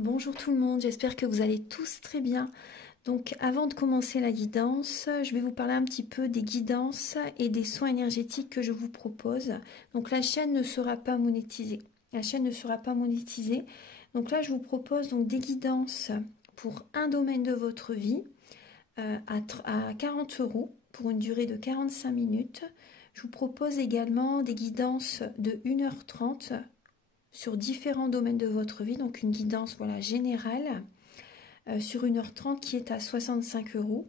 Bonjour tout le monde, j'espère que vous allez tous très bien. Donc avant de commencer la guidance, je vais vous parler un petit peu des guidances et des soins énergétiques que je vous propose. Donc la chaîne ne sera pas monétisée. La chaîne ne sera pas monétisée. Donc là je vous propose donc des guidances pour un domaine de votre vie à 40 € pour une durée de 45 minutes. Je vous propose également des guidances de 1h30 sur différents domaines de votre vie, donc une guidance voilà, générale sur 1h30 qui est à 65 €.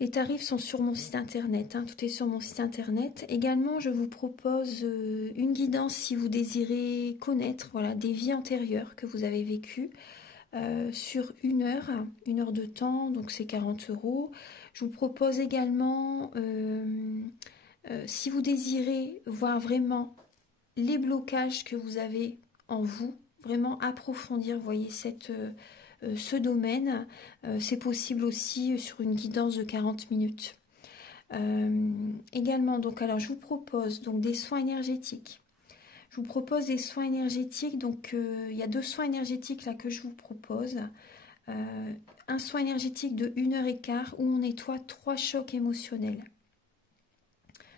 Les tarifs sont sur mon site internet, hein, tout est sur mon site internet. Également, je vous propose une guidance si vous désirez connaître voilà, des vies antérieures que vous avez vécues sur une heure de temps, donc c'est 40 €. Je vous propose également, si vous désirez voir vraiment les blocages que vous avez en vous, vraiment approfondir, voyez, ce domaine. C'est possible aussi sur une guidance de 40 minutes. Également, donc, alors je vous propose donc des soins énergétiques. Je vous propose des soins énergétiques, donc il y a 2 soins énergétiques là que je vous propose. Un soin énergétique de 1h15 où on nettoie 3 chocs émotionnels.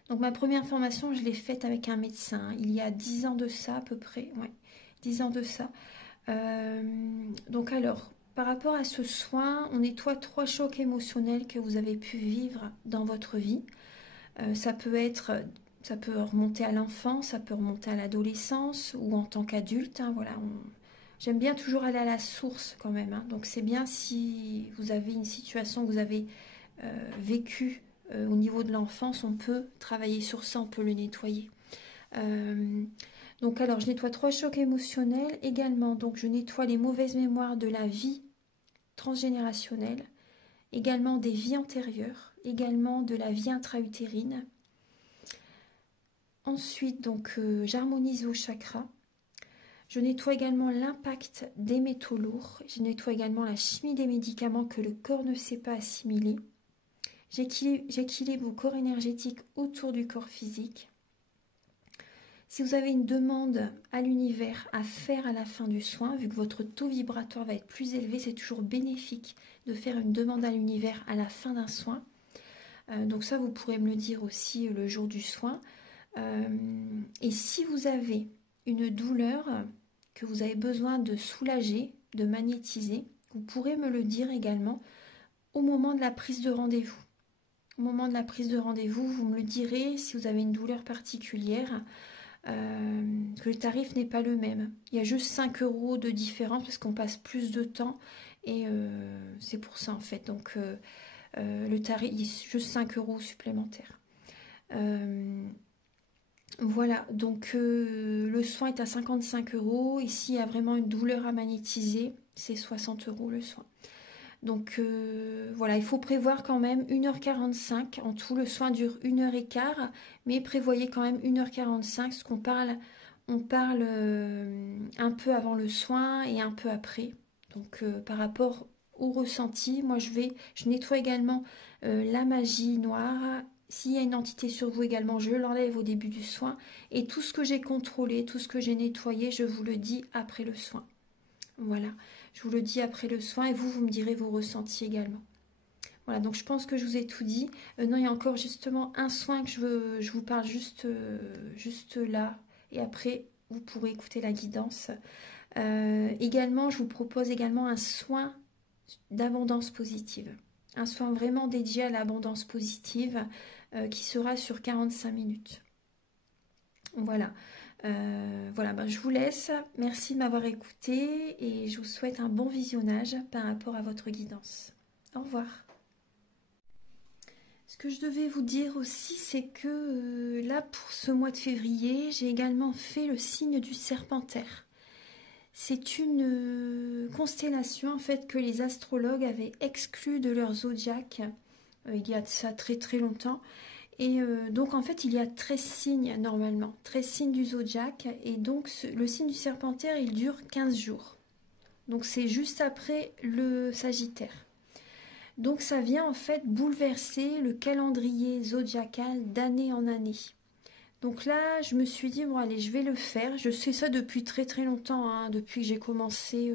Donc ma première formation, je l'ai faite avec un médecin, il y a 10 ans de ça à peu près, ouais, 10 ans de ça. Donc alors, par rapport à ce soin, on nettoie 3 chocs émotionnels que vous avez pu vivre dans votre vie. Ça peut remonter à l'enfance, ça peut remonter à l'adolescence ou en tant qu'adulte, hein, voilà. J'aime bien toujours aller à la source quand même, hein. Donc c'est bien si vous avez une situation que vous avez vécue au niveau de l'enfance, on peut travailler sur ça, on peut le nettoyer. Donc alors je nettoie 3 chocs émotionnels également, donc je nettoie les mauvaises mémoires de la vie transgénérationnelle, également des vies antérieures, également de la vie intra-utérine. Ensuite donc j'harmonise vos chakras. Je nettoie également l'impact des métaux lourds. Je nettoie également la chimie des médicaments que le corps ne sait pas assimiler. J'équilibre vos corps énergétiques autour du corps physique. Si vous avez une demande à l'univers à faire à la fin du soin, vu que votre taux vibratoire va être plus élevé, c'est toujours bénéfique de faire une demande à l'univers à la fin d'un soin. Donc ça, vous pourrez me le dire aussi le jour du soin. Et si vous avez une douleur que vous avez besoin de soulager, de magnétiser, vous pourrez me le dire également au moment de la prise de rendez-vous. Au moment de la prise de rendez-vous, vous me le direz si vous avez une douleur particulière, que le tarif n'est pas le même. Il y a juste 5 € de différence parce qu'on passe plus de temps et c'est pour ça en fait. Donc le tarif, il y a juste 5 € supplémentaires. Voilà, donc le soin est à 55 €. Ici, il y a vraiment une douleur à magnétiser, c'est 60 € le soin. Donc voilà, il faut prévoir quand même 1h45. En tout, le soin dure 1h15, mais prévoyez quand même 1h45, parce qu'on parle, on parle un peu avant le soin et un peu après. Donc par rapport au ressenti, moi je nettoie également la magie noire. S'il y a une entité sur vous également, je l'enlève au début du soin. Et tout ce que j'ai contrôlé, tout ce que j'ai nettoyé, je vous le dis après le soin. Voilà, je vous le dis après le soin et vous me direz vos ressentis également. Voilà, donc je pense que je vous ai tout dit. Non, il y a encore justement un soin que je vous parle juste là. Et après, vous pourrez écouter la guidance. Également, je vous propose également un soin d'abondance positive. Un soin vraiment dédié à l'abondance positive qui sera sur 45 minutes. Voilà. Voilà, je vous laisse. Merci de m'avoir écouté et je vous souhaite un bon visionnage par rapport à votre guidance. Au revoir. Ce que je devais vous dire aussi, c'est que là, pour ce mois de février, j'ai également fait le signe du Serpentaire. C'est une constellation en fait que les astrologues avaient exclue de leur zodiaque il y a de ça très très longtemps. Et donc en fait il y a 13 signes normalement, 13 signes du zodiaque, et donc le signe du Serpentaire il dure 15 jours. Donc c'est juste après le Sagittaire. Donc ça vient en fait bouleverser le calendrier zodiacal d'année en année. Donc là, je me suis dit, bon allez, je vais le faire. Je sais ça depuis très très longtemps, hein, depuis que j'ai commencé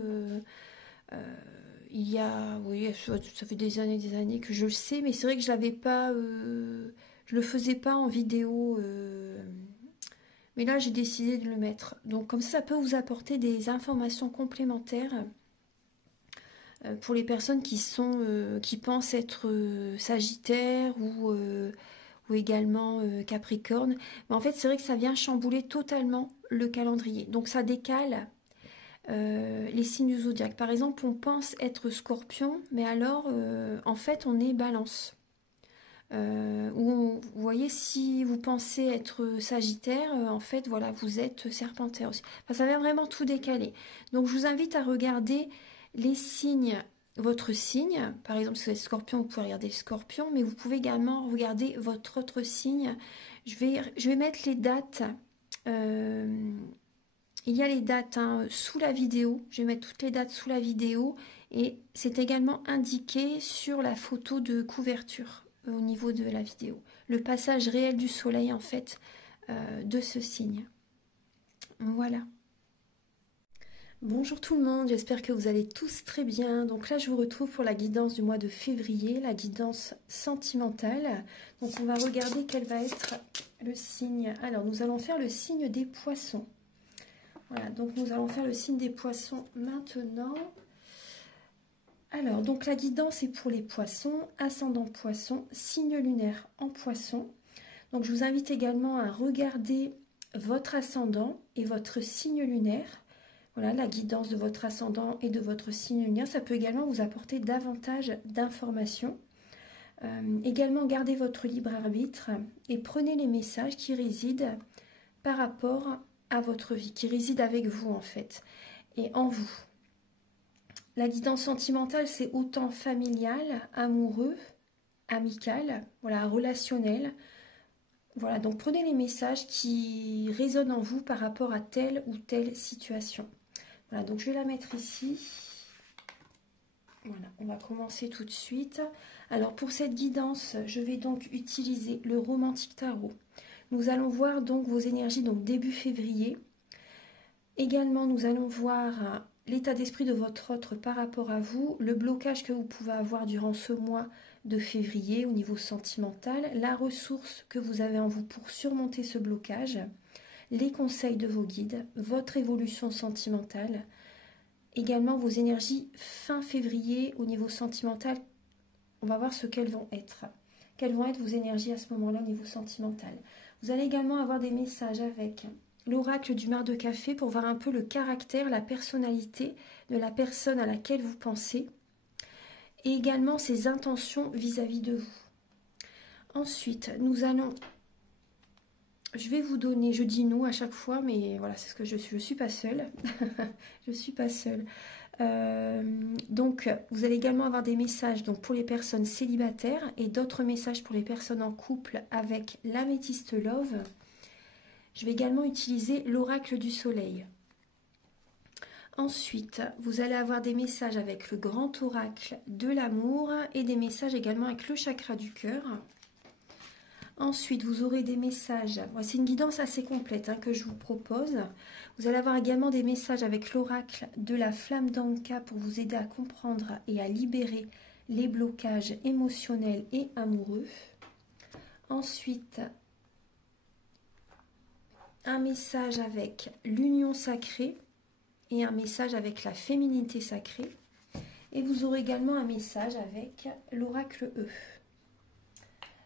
il y a, oui, ça fait des années que je le sais, mais c'est vrai que je l'avais pas, je le faisais pas en vidéo. Mais là, j'ai décidé de le mettre. Donc comme ça peut vous apporter des informations complémentaires pour les personnes qui pensent être Sagittaire ou également Capricorne. Mais en fait, c'est vrai que ça vient chambouler totalement le calendrier. Donc ça décale les signes du zodiaque. Par exemple, on pense être Scorpion, mais alors en fait, on est Balance. Vous voyez, si vous pensez être Sagittaire, en fait, voilà, vous êtes Serpentaire aussi. Enfin, ça vient vraiment tout décaler. Donc, je vous invite à regarder les signes, votre signe. Par exemple, si vous êtes Scorpion, vous pouvez regarder le Scorpion, mais vous pouvez également regarder votre autre signe. Je vais mettre les dates. Il y a les dates hein, sous la vidéo. Je vais mettre toutes les dates sous la vidéo. Et c'est également indiqué sur la photo de couverture au niveau de la vidéo. Le passage réel du soleil, en fait, de ce signe. Voilà. Bonjour tout le monde, j'espère que vous allez tous très bien. Donc là, je vous retrouve pour la guidance du mois de février, la guidance sentimentale. Donc on va regarder quel va être le signe. Alors, nous allons faire le signe des poissons. Voilà, donc nous allons faire le signe des poissons maintenant. Alors, donc la guidance est pour les poissons, ascendant poisson, signe lunaire en poisson. Donc je vous invite également à regarder votre ascendant et votre signe lunaire. Voilà, la guidance de votre ascendant et de votre signe lunaire. Ça peut également vous apporter davantage d'informations. Également, gardez votre libre arbitre et prenez les messages qui résident par rapport à votre vie, qui réside avec vous en fait, et en vous. La guidance sentimentale, c'est autant familial, amoureux, amical, voilà, relationnel. Voilà, donc prenez les messages qui résonnent en vous par rapport à telle ou telle situation. Voilà, donc je vais la mettre ici. Voilà, on va commencer tout de suite. Alors pour cette guidance, je vais donc utiliser le Romantique Tarot. Nous allons voir donc vos énergies donc début février. Également, nous allons voir l'état d'esprit de votre autre par rapport à vous, le blocage que vous pouvez avoir durant ce mois de février au niveau sentimental, la ressource que vous avez en vous pour surmonter ce blocage, les conseils de vos guides, votre évolution sentimentale, également vos énergies fin février au niveau sentimental. On va voir ce qu'elles vont être. Quelles vont être vos énergies à ce moment-là au niveau sentimental. Vous allez également avoir des messages avec l'oracle du mar de café pour voir un peu le caractère, la personnalité de la personne à laquelle vous pensez et également ses intentions vis-à-vis de vous. Ensuite, je vais vous donner, je dis nous à chaque fois, mais voilà, c'est ce que je suis pas seule. Je suis pas seule. Donc, vous allez également avoir des messages donc, pour les personnes célibataires et d'autres messages pour les personnes en couple avec l'améthyste love. Je vais également utiliser l'oracle du soleil. Ensuite, vous allez avoir des messages avec le grand oracle de l'amour et des messages également avec le chakra du cœur. Ensuite, vous aurez des messages, c'est une guidance assez complète hein, que je vous propose. Vous allez avoir également des messages avec l'oracle de la flamme d'Anka pour vous aider à comprendre et à libérer les blocages émotionnels et amoureux. Ensuite, un message avec l'union sacrée et un message avec la féminité sacrée. Et vous aurez également un message avec l'oracle E.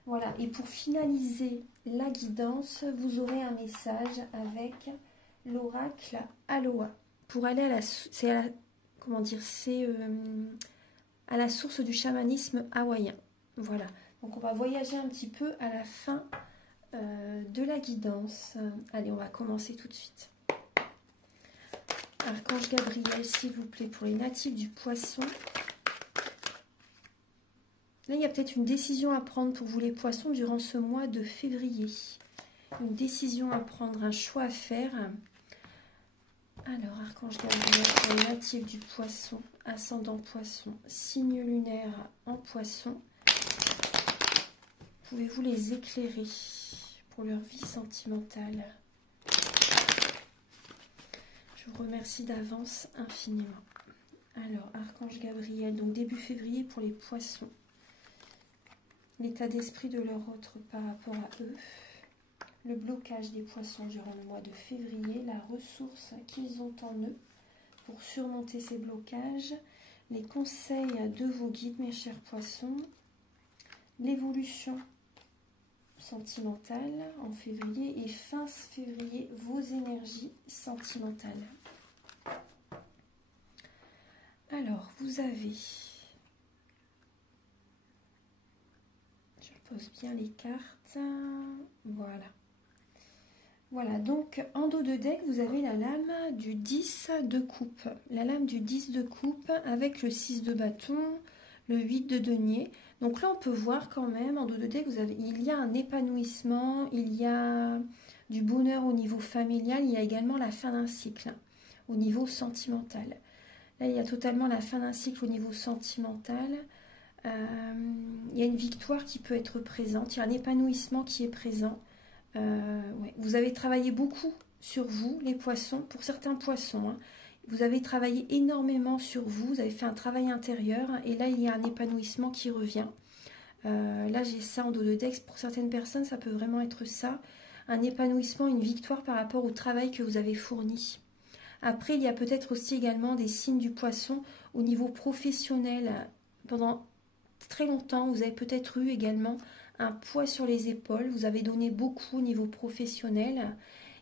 Voilà, et pour finaliser la guidance, vous aurez un message avec l'oracle Aloha. Pour aller à la source du chamanisme hawaïen. Voilà, donc on va voyager un petit peu à la fin de la guidance. Allez, on va commencer tout de suite. Archange Gabriel, s'il vous plaît, pour les natifs du poisson. Là, il y a peut-être une décision à prendre pour vous les poissons durant ce mois de février. Une décision à prendre, un choix à faire. Alors, Archange Gabriel pour les natifs du poisson, ascendant poisson, signe lunaire en poisson. Pouvez-vous les éclairer pour leur vie sentimentale. Je vous remercie d'avance infiniment. Alors, Archange Gabriel, donc début février pour les poissons. L'état d'esprit de leur autre par rapport à eux. Le blocage des poissons durant le mois de février. La ressource qu'ils ont en eux pour surmonter ces blocages. Les conseils de vos guides, mes chers poissons. L'évolution sentimentale en février. Et fin février, vos énergies sentimentales. Alors, vous avez... Je pose bien les cartes. Voilà. Voilà, donc en dos de deck, vous avez la lame du 10 de coupe. La lame du 10 de coupe avec le 6 de bâton, le 8 de denier. Donc là, on peut voir quand même, en dos de deck, il y a un épanouissement, il y a du bonheur au niveau familial, il y a également la fin d'un cycle au niveau sentimental. Là, il y a totalement la fin d'un cycle au niveau sentimental. Il y a une victoire qui peut être présente. Il y a un épanouissement qui est présent. Ouais. Vous avez travaillé beaucoup sur vous, les poissons. Pour certains poissons, hein. Vous avez travaillé énormément sur vous. Vous avez fait un travail intérieur. Et là, il y a un épanouissement qui revient. Là, j'ai ça en dos de deck. Pour certaines personnes, ça peut vraiment être ça. Un épanouissement, une victoire par rapport au travail que vous avez fourni. Après, il y a peut-être aussi également des signes du poisson au niveau professionnel. Pendant très longtemps, vous avez peut-être eu également un poids sur les épaules. Vous avez donné beaucoup au niveau professionnel.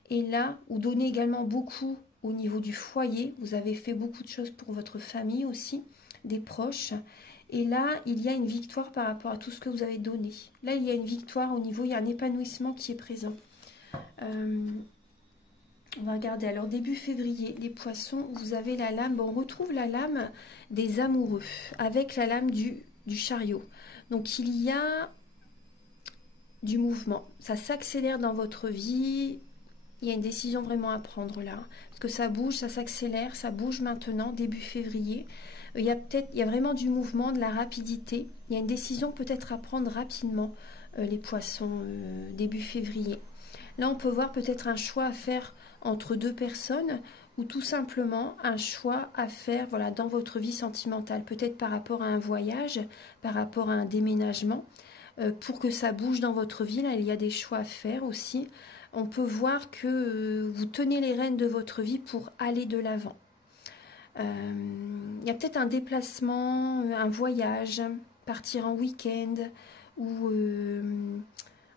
Et là, vous donnez également beaucoup au niveau du foyer. Vous avez fait beaucoup de choses pour votre famille aussi, des proches. Et là, il y a une victoire par rapport à tout ce que vous avez donné. Là, il y a une victoire au niveau, il y a un épanouissement qui est présent. On va regarder. Alors, début février, les poissons, vous avez la lame. Bon, on retrouve la lame des amoureux avec la lame du chariot. Donc, il y a du mouvement. Ça s'accélère dans votre vie. Il y a une décision vraiment à prendre là. Parce que ça bouge, ça s'accélère, ça bouge maintenant, début février. Il y a vraiment du mouvement, de la rapidité. Il y a une décision peut-être à prendre rapidement, les poissons, début février. Là, on peut voir peut-être un choix à faire entre deux personnes ou tout simplement un choix à faire, voilà, dans votre vie sentimentale. Peut-être par rapport à un voyage, par rapport à un déménagement. Pour que ça bouge dans votre vie, là, il y a des choix à faire aussi. On peut voir que vous tenez les rênes de votre vie pour aller de l'avant. Il y a peut-être un déplacement, un voyage, partir en week-end, ou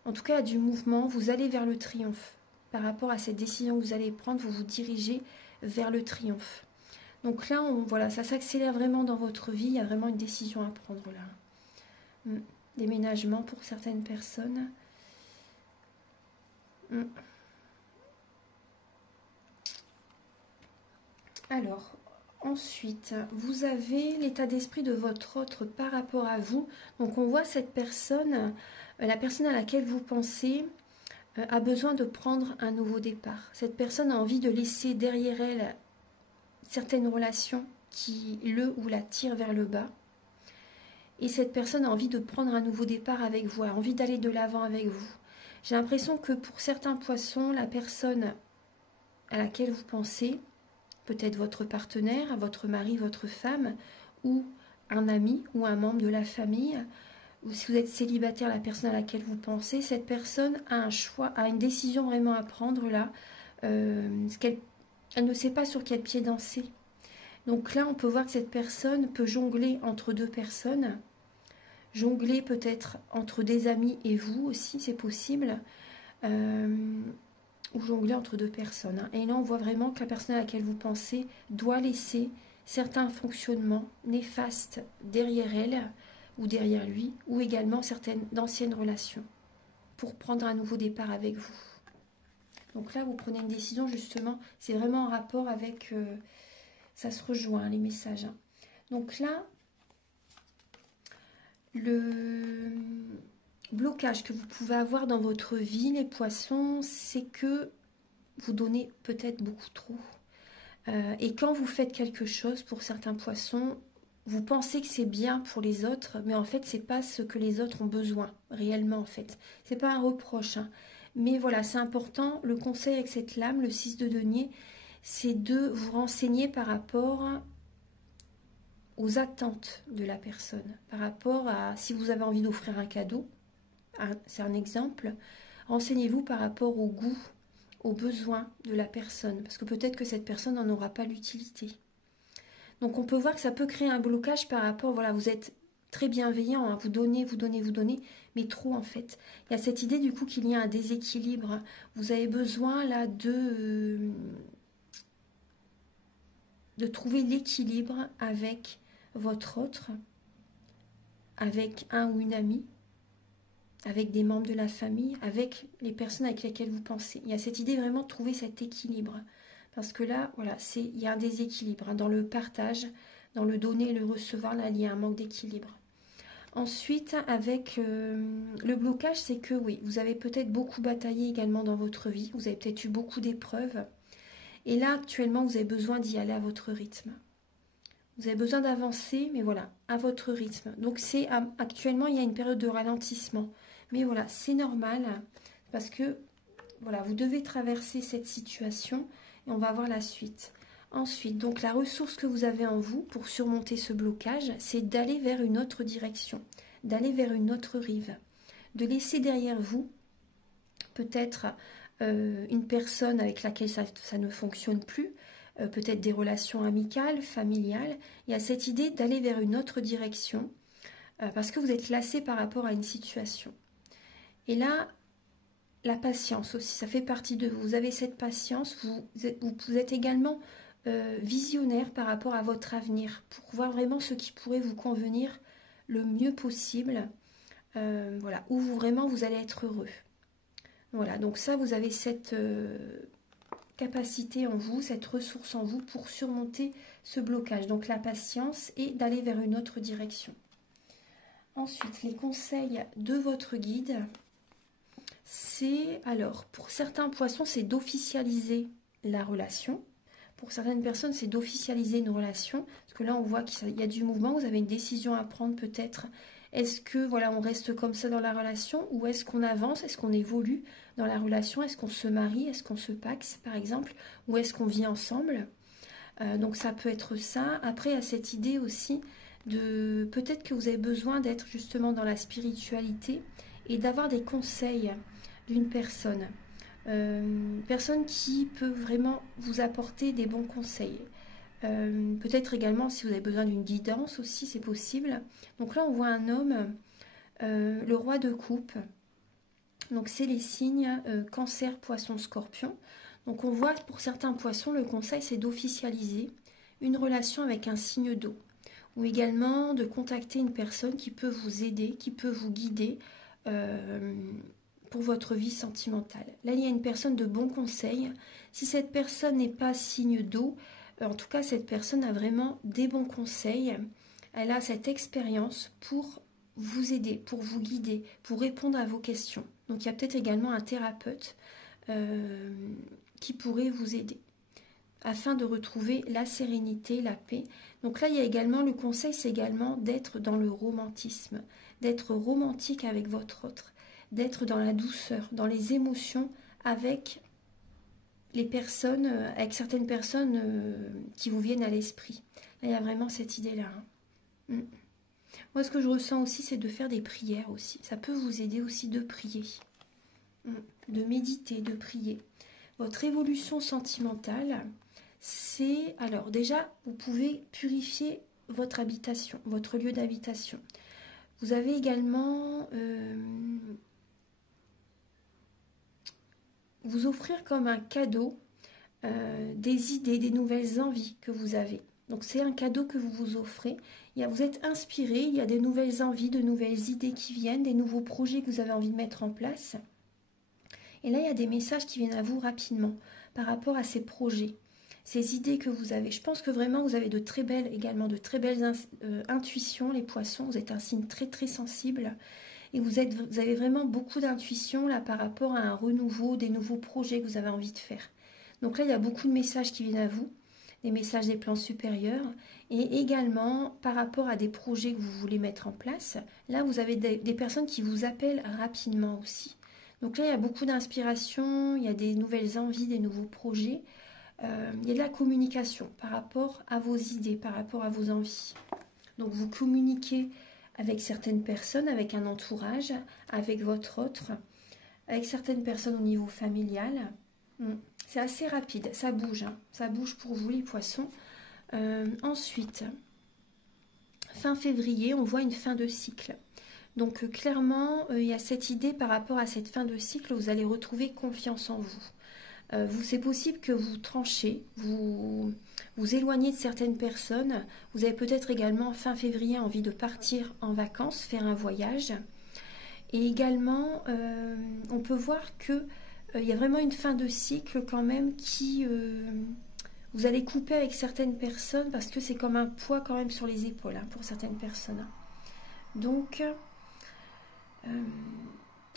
en tout cas du mouvement. Vous allez vers le triomphe. Par rapport à cette décision que vous allez prendre, vous vous dirigez vers le triomphe. Donc là, voilà, ça s'accélère vraiment dans votre vie. Il y a vraiment une décision à prendre là. Déménagement pour certaines personnes. Alors, ensuite, vous avez l'état d'esprit de votre autre par rapport à vous. Donc, on voit cette personne, la personne à laquelle vous pensez, a besoin de prendre un nouveau départ. Cette personne a envie de laisser derrière elle certaines relations qui le ou la tirent vers le bas. Et cette personne a envie de prendre un nouveau départ avec vous, a envie d'aller de l'avant avec vous. J'ai l'impression que pour certains poissons, la personne à laquelle vous pensez, peut-être votre partenaire, votre mari, votre femme, ou un ami ou un membre de la famille, ou si vous êtes célibataire, la personne à laquelle vous pensez, cette personne a un choix, a une décision vraiment à prendre là. Elle ne sait pas sur quel pied danser. Donc là, on peut voir que cette personne peut jongler entre deux personnes, jongler peut-être entre des amis et vous aussi, c'est possible, ou jongler entre deux personnes. Et là, on voit vraiment que la personne à laquelle vous pensez doit laisser certains fonctionnements néfastes derrière elle, ou derrière lui, ou également certaines d'anciennes relations, pour prendre un nouveau départ avec vous. Donc là, vous prenez une décision, justement, c'est vraiment en rapport avec... ça se rejoint, les messages. Hein. Donc là, le blocage que vous pouvez avoir dans votre vie, les poissons, c'est que vous donnez peut-être beaucoup trop. Et quand vous faites quelque chose, pour certains poissons, vous pensez que c'est bien pour les autres, mais en fait, c'est pas ce que les autres ont besoin, réellement, en fait. C'est pas un reproche, hein. Mais voilà, c'est important. Le conseil avec cette lame, le 6 de denier, c'est de vous renseigner par rapport aux attentes de la personne, par rapport à si vous avez envie d'offrir un cadeau, c'est un exemple, renseignez-vous par rapport au goût, aux besoins de la personne, parce que peut-être que cette personne n'en aura pas l'utilité. Donc on peut voir que ça peut créer un blocage par rapport, voilà, vous êtes très bienveillant, hein, vous donnez, mais trop en fait. Il y a cette idée du coup qu'il y a un déséquilibre. Vous avez besoin là de trouver l'équilibre avec votre autre, avec un ou une amie, avec des membres de la famille, avec les personnes avec lesquelles vous pensez. Il y a cette idée vraiment de trouver cet équilibre. Parce que là, voilà, il y a un déséquilibre hein, dans le partage, dans le donner et le recevoir, là, il y a un manque d'équilibre. Ensuite, avec le blocage, c'est que oui, vous avez peut-être beaucoup bataillé également dans votre vie, vous avez peut-être eu beaucoup d'épreuves, et là, actuellement, vous avez besoin d'y aller à votre rythme. Vous avez besoin d'avancer, mais voilà, à votre rythme. Donc, actuellement, il y a une période de ralentissement. Mais voilà, c'est normal, parce que voilà, vous devez traverser cette situation, et on va voir la suite. Ensuite, donc la ressource que vous avez en vous pour surmonter ce blocage, c'est d'aller vers une autre direction, d'aller vers une autre rive, de laisser derrière vous peut-être une personne avec laquelle ça ne fonctionne plus, peut-être des relations amicales, familiales. Il y a cette idée d'aller vers une autre direction parce que vous êtes lassé par rapport à une situation. Et là, la patience aussi, ça fait partie de vous. Vous avez cette patience, vous êtes également visionnaire par rapport à votre avenir, pour voir vraiment ce qui pourrait vous convenir le mieux possible, voilà, où vraiment vous allez être heureux. Voilà, donc ça, vous avez cette capacité en vous, cette ressource en vous pour surmonter ce blocage. Donc la patience et d'aller vers une autre direction. Ensuite, les conseils de votre guide, c'est, alors, pour certains poissons, c'est d'officialiser la relation. Pour certaines personnes, c'est d'officialiser une relation. Parce que là, on voit qu'il y a du mouvement, vous avez une décision à prendre peut-être. Est-ce que, voilà, on reste comme ça dans la relation ou est-ce qu'on avance, est-ce qu'on évolue dans la relation, est-ce qu'on se marie, est-ce qu'on se paxe, par exemple, ou est-ce qu'on vit ensemble? Donc ça peut être ça. Après, il y a cette idée aussi de peut-être que vous avez besoin d'être justement dans la spiritualité et d'avoir des conseils d'une personne. Personne qui peut vraiment vous apporter des bons conseils. Peut-être également si vous avez besoin d'une guidance aussi, c'est possible. Donc là, on voit un homme, le roi de coupe. Donc c'est les signes cancer, poisson, scorpion. Donc on voit pour certains poissons, le conseil c'est d'officialiser une relation avec un signe d'eau. Ou également de contacter une personne qui peut vous aider, qui peut vous guider pour votre vie sentimentale. Là, il y a une personne de bon conseil. Si cette personne n'est pas signe d'eau, en tout cas, cette personne a vraiment des bons conseils. Elle a cette expérience pour vous aider, pour vous guider, pour répondre à vos questions. Donc, il y a peut-être également un thérapeute qui pourrait vous aider afin de retrouver la sérénité, la paix. Donc là, il y a également le conseil, c'est également d'être dans le romantisme, d'être romantique avec votre autre, d'être dans la douceur, dans les émotions avec les personnes, avec certaines personnes qui vous viennent à l'esprit. Là, il y a vraiment cette idée-là. Hein. Moi, ce que je ressens aussi, c'est de faire des prières aussi. Ça peut vous aider aussi de prier, de méditer, de prier. Votre évolution sentimentale, c'est... Alors, déjà, vous pouvez purifier votre habitation, votre lieu d'habitation. Vous avez également... vous offrir comme un cadeau des idées, des nouvelles envies que vous avez. Donc c'est un cadeau que vous vous offrez. Vous êtes inspiré, il y a des nouvelles envies, de nouvelles idées qui viennent, des nouveaux projets que vous avez envie de mettre en place. Et là, il y a des messages qui viennent à vous rapidement par rapport à ces projets, ces idées que vous avez. Je pense que vraiment vous avez de très belles intuitions, les poissons. Vous êtes un signe très très sensible. Et vous avez vraiment beaucoup d'intuition là par rapport à un renouveau, des nouveaux projets que vous avez envie de faire. Donc là, il y a beaucoup de messages qui viennent à vous, des messages des plans supérieurs, et également par rapport à des projets que vous voulez mettre en place. Là, vous avez des personnes qui vous appellent rapidement aussi. Donc là, il y a beaucoup d'inspiration, il y a des nouvelles envies, des nouveaux projets. Il y a de la communication par rapport à vos idées, par rapport à vos envies. Donc vous communiquez avec certaines personnes, avec un entourage, avec votre autre, avec certaines personnes au niveau familial. C'est assez rapide, ça bouge, hein. Ça bouge pour vous les poissons. Ensuite, fin février, on voit une fin de cycle. Donc clairement, il y a cette idée par rapport à cette fin de cycle, vous allez retrouver confiance en vous. C'est possible que vous tranchez, vous éloignez de certaines personnes. Vous avez peut-être également fin février envie de partir en vacances, faire un voyage. Et également, on peut voir que il y a vraiment une fin de cycle quand même qui... vous allez couper avec certaines personnes parce que c'est comme un poids quand même sur les épaules, hein, pour certaines personnes. Donc,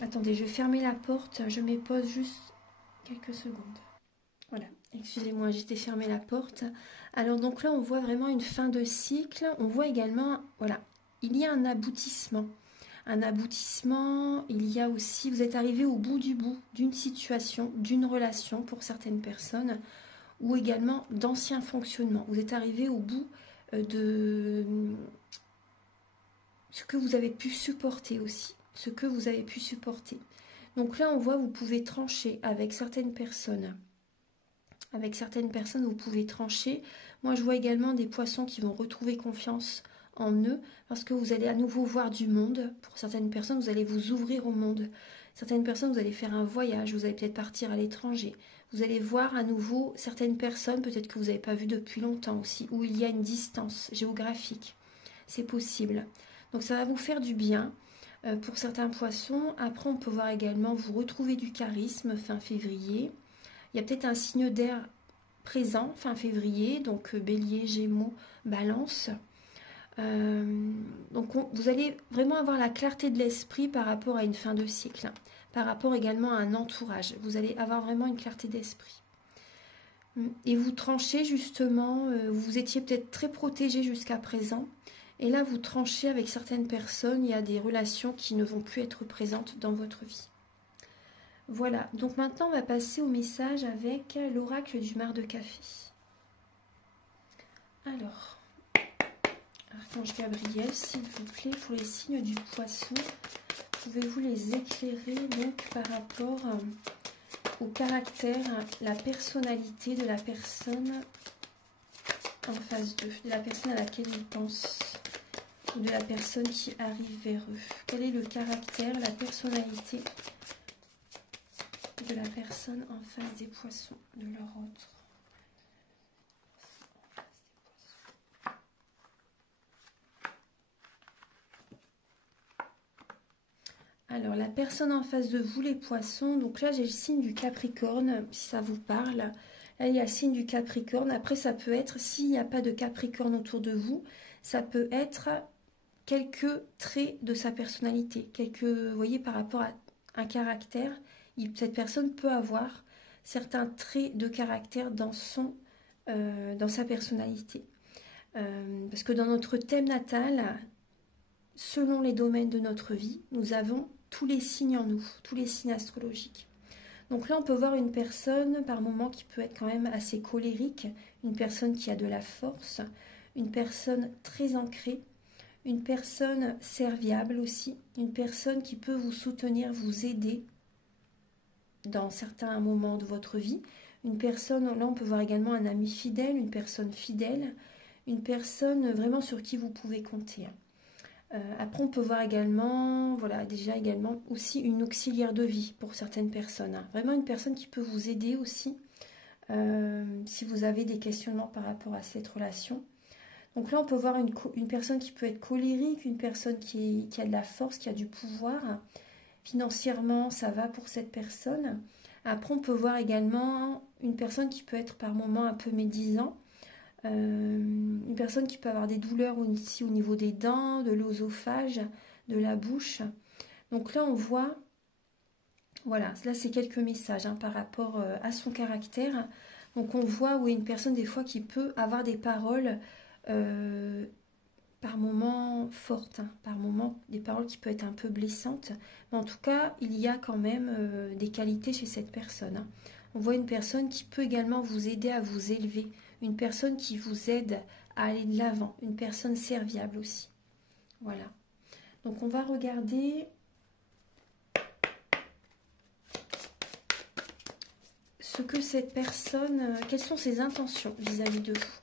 attendez, je vais fermer la porte, je me pose juste quelques secondes. Voilà, excusez-moi, j'étais fermé la porte. Alors donc là, on voit vraiment une fin de cycle. On voit également, voilà, il y a un aboutissement. Un aboutissement, il y a aussi, vous êtes arrivé au bout du bout d'une situation, d'une relation pour certaines personnes, ou également d'anciens fonctionnements. Vous êtes arrivé au bout de ce que vous avez pu supporter aussi, ce que vous avez pu supporter. Donc là, on voit, vous pouvez trancher avec certaines personnes. Avec certaines personnes, vous pouvez trancher. Moi, je vois également des poissons qui vont retrouver confiance en eux parce que vous allez à nouveau voir du monde. Pour certaines personnes, vous allez vous ouvrir au monde. Certaines personnes, vous allez faire un voyage, vous allez peut-être partir à l'étranger. Vous allez voir à nouveau certaines personnes, peut-être que vous n'avez pas vu depuis longtemps aussi, où il y a une distance géographique. C'est possible. Donc ça va vous faire du bien pour certains poissons. Après, on peut voir également vous retrouver du charisme fin février. Il y a peut-être un signe d'air présent fin février, donc bélier, gémeaux, balance. Donc vous allez vraiment avoir la clarté de l'esprit par rapport à une fin de cycle, hein, par rapport également à un entourage. Vous allez avoir vraiment une clarté d'esprit. Et vous tranchez justement, vous étiez peut-être très protégé jusqu'à présent. Et là, vous tranchez avec certaines personnes, il y a des relations qui ne vont plus être présentes dans votre vie. Voilà, donc maintenant on va passer au message avec l'oracle du mar de café. Alors, Archange Gabriel, s'il vous plaît, pour les signes du poisson, pouvez-vous les éclairer donc par rapport au caractère, la personnalité de la personne en face d'eux, de la personne à laquelle ils pensent, ou de la personne qui arrive vers eux. Quel est le caractère, la personnalité de la personne en face des poissons, de leur autre? Alors, la personne en face de vous, les poissons, donc là j'ai le signe du Capricorne, si ça vous parle. Là, il y a le signe du Capricorne. Après, ça peut être, s'il n'y a pas de Capricorne autour de vous, ça peut être quelques traits de sa personnalité. Quelques, vous voyez, par rapport à un caractère, cette personne peut avoir certains traits de caractère dans sa personnalité. Parce que dans notre thème natal, selon les domaines de notre vie, nous avons tous les signes en nous, tous les signes astrologiques. Donc là, on peut voir une personne par moment qui peut être quand même assez colérique, une personne qui a de la force, une personne très ancrée, une personne serviable aussi, une personne qui peut vous soutenir, vous aider dans certains moments de votre vie. Une personne, là on peut voir également un ami fidèle, une personne vraiment sur qui vous pouvez compter. Après, on peut voir également, voilà, déjà également aussi une auxiliaire de vie pour certaines personnes. Hein. Vraiment une personne qui peut vous aider aussi si vous avez des questionnements par rapport à cette relation. Donc là, on peut voir une personne qui peut être colérique, une personne qui a de la force, qui a du pouvoir. Financièrement, ça va pour cette personne. Après, on peut voir également une personne qui peut être par moments un peu médisant. Une personne qui peut avoir des douleurs aussi au niveau des dents, de l'œsophage, de la bouche. Donc là, on voit, voilà, là c'est quelques messages hein, par rapport à son caractère. Donc on voit où il y a une personne des fois qui peut avoir des paroles par moments fortes, hein, par moments des paroles qui peuvent être un peu blessantes. Mais en tout cas, il y a quand même des qualités chez cette personne, hein. On voit une personne qui peut également vous aider à vous élever, une personne qui vous aide à aller de l'avant, une personne serviable aussi. Voilà. Donc on va regarder ce que cette personne, quelles sont ses intentions vis-à-vis de vous.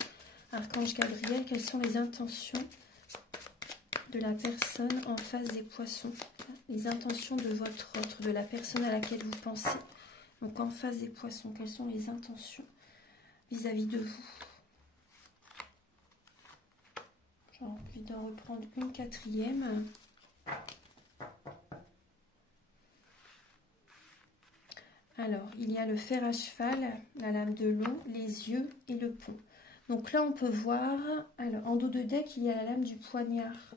Archange Gabriel, quelles sont les intentions de la personne en face des poissons, les intentions de votre autre, de la personne à laquelle vous pensez. Donc en face des poissons, quelles sont les intentions vis-à-vis de vous? J'ai envie d'en reprendre une quatrième. Alors, il y a le fer à cheval, la lame de l'eau, les yeux et le pont. Donc là, on peut voir, alors en dos de deck, il y a la lame du poignard.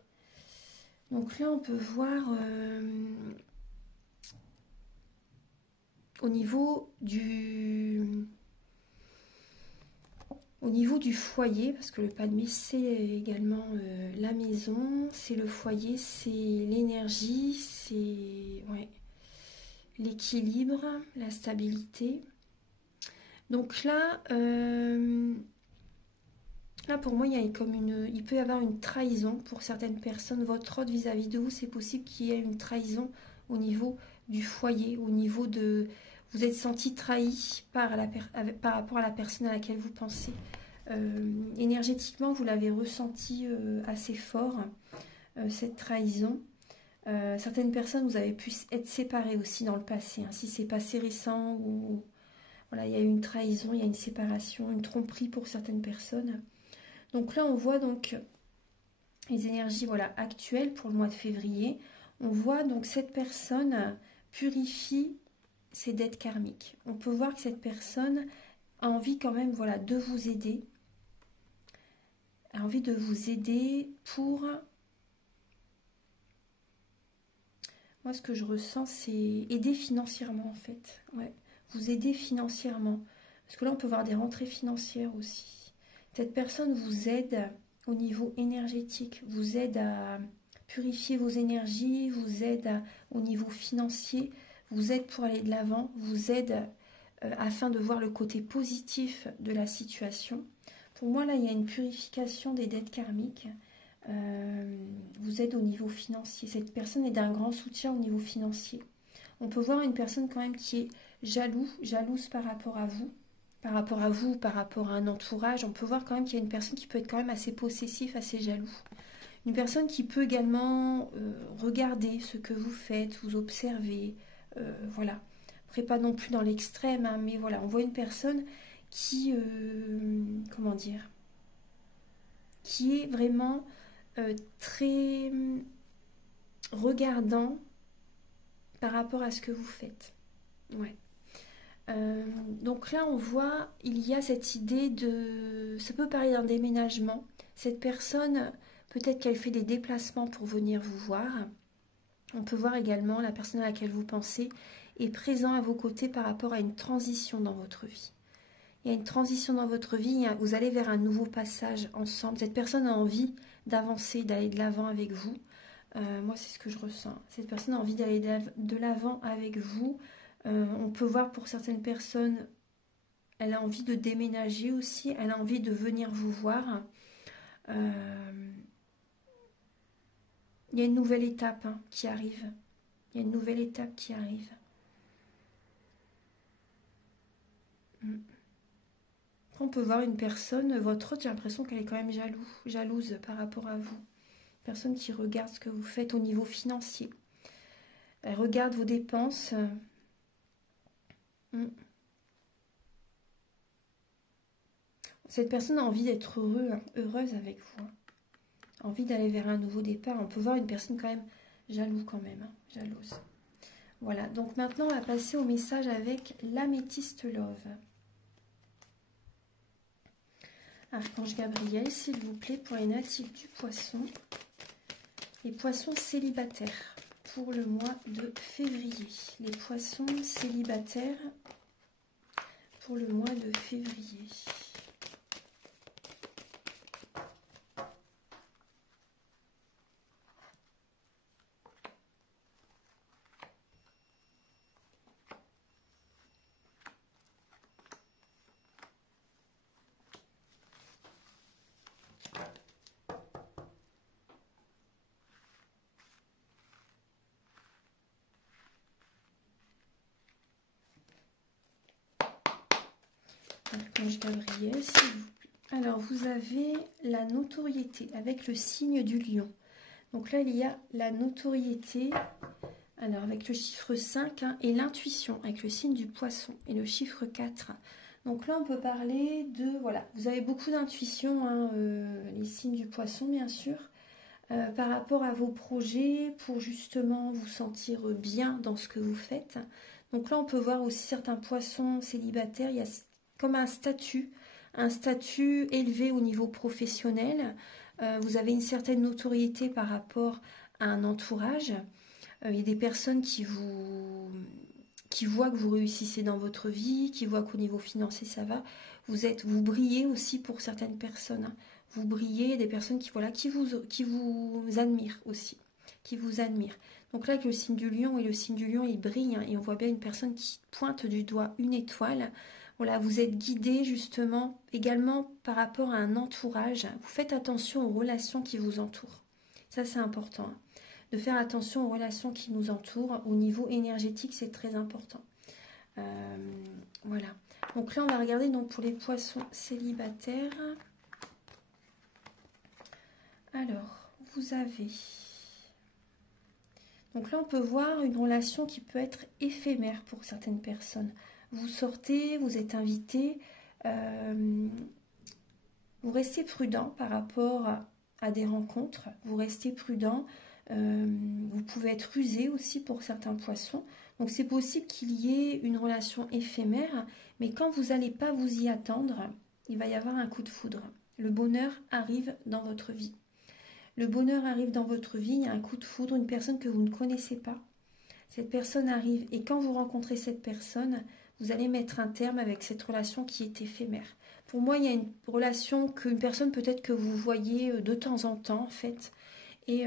Donc là, on peut voir au niveau du foyer, parce que le palmier, c'est également la maison, c'est le foyer, c'est l'énergie, c'est l'équilibre, la stabilité. Donc là, pour moi, il peut y avoir une trahison pour certaines personnes. Votre autre vis-à-vis de vous, c'est possible qu'il y ait une trahison au niveau du foyer, au niveau de... Vous êtes senti trahi par rapport à la personne à laquelle vous pensez. Énergétiquement, vous l'avez ressenti assez fort, cette trahison. Certaines personnes, vous avez pu être séparés aussi dans le passé. Hein, si c'est passé récent ou... Voilà, il y a eu une trahison, il y a une séparation, une tromperie pour certaines personnes. Donc là, on voit donc les énergies actuelles pour le mois de février. On voit donc cette personne purifie ses dettes karmiques. On peut voir que cette personne a envie quand même de vous aider. A envie de vous aider pour... Moi, ce que je ressens, c'est aider financièrement en fait. Ouais, vous aider financièrement. Parce que là, on peut voir des rentrées financières aussi. Cette personne vous aide au niveau énergétique, vous aide à purifier vos énergies, vous aide au niveau financier, vous aide pour aller de l'avant, vous aide afin de voir le côté positif de la situation. Pour moi, là, il y a une purification des dettes karmiques. Vous aide au niveau financier. Cette personne est d'un grand soutien au niveau financier. On peut voir une personne quand même qui est jalouse par rapport à vous, par rapport à un entourage. On peut voir quand même qu'il y a une personne qui peut être quand même assez possessif, assez jaloux. Une personne qui peut également regarder ce que vous faites, vous observer, voilà. Après, pas non plus dans l'extrême, hein, mais voilà, on voit une personne qui, comment dire, qui est vraiment très regardant par rapport à ce que vous faites. Ouais. Donc là, on voit, il y a cette idée de... Ça peut parler d'un déménagement. Cette personne, peut-être qu'elle fait des déplacements pour venir vous voir. On peut voir également la personne à laquelle vous pensez est présent à vos côtés par rapport à une transition dans votre vie. Il y a une transition dans votre vie, vous allez vers un nouveau passage ensemble. Cette personne a envie d'avancer, d'aller de l'avant avec vous. Moi, c'est ce que je ressens. Cette personne a envie d'aller de l'avant avec vous. On peut voir pour certaines personnes, elle a envie de déménager aussi. Elle a envie de venir vous voir. Il y a une nouvelle étape qui arrive. Il y a une nouvelle étape qui arrive. On peut voir une personne, votre autre, j'ai l'impression qu'elle est quand même jalouse par rapport à vous. Personne qui regarde ce que vous faites au niveau financier. Elle regarde vos dépenses. Cette personne a envie d'être heureuse avec vous. Envie d'aller vers un nouveau départ. On peut voir une personne quand même jalouse. Voilà, donc maintenant on va passer au message avec l'améthyste love. Archange Gabriel, s'il vous plaît, pour les natifs du poisson. Les poissons célibataires pour le mois de février. Les poissons célibataires pour le mois de février. Archange Gabriel, s'il vous plaît. Alors, vous avez la notoriété avec le signe du lion. Donc là, il y a la notoriété, alors avec le chiffre 5, hein, et l'intuition avec le signe du poisson et le chiffre 4. Donc là, on peut parler de, voilà, vous avez beaucoup d'intuition, hein, les signes du poisson, bien sûr, par rapport à vos projets, pour justement vous sentir bien dans ce que vous faites. Donc là, on peut voir aussi certains poissons célibataires, il y a comme un statut élevé au niveau professionnel. Vous avez une certaine notoriété par rapport à un entourage. Il y a des personnes qui voient que vous réussissez dans votre vie, qui voient qu'au niveau financier ça va. Vous brillez aussi pour certaines personnes, hein. Vous brillez, des personnes qui vous admirent aussi, qui vous admirent. Donc là, avec le signe du lion, et le signe du lion, il brille, hein, et on voit bien une personne qui pointe du doigt une étoile. Voilà, vous êtes guidé justement également par rapport à un entourage. Vous faites attention aux relations qui vous entourent. Ça, c'est important, hein, de faire attention aux relations qui nous entourent. Au niveau énergétique, c'est très important. Voilà. Donc là, on va regarder donc pour les poissons célibataires. Alors, vous avez... Donc là, on peut voir une relation qui peut être éphémère pour certaines personnes. Vous sortez, vous êtes invité, vous restez prudent par rapport à des rencontres, vous restez prudent, vous pouvez être rusé aussi pour certains poissons. Donc c'est possible qu'il y ait une relation éphémère, mais quand vous n'allez pas vous y attendre, il va y avoir un coup de foudre. Le bonheur arrive dans votre vie. Le bonheur arrive dans votre vie, il y a un coup de foudre, une personne que vous ne connaissez pas. Cette personne arrive et quand vous rencontrez cette personne, vous allez mettre un terme avec cette relation qui est éphémère. Pour moi, il y a une relation qu'une personne peut-être que vous voyez de temps en temps en fait. Et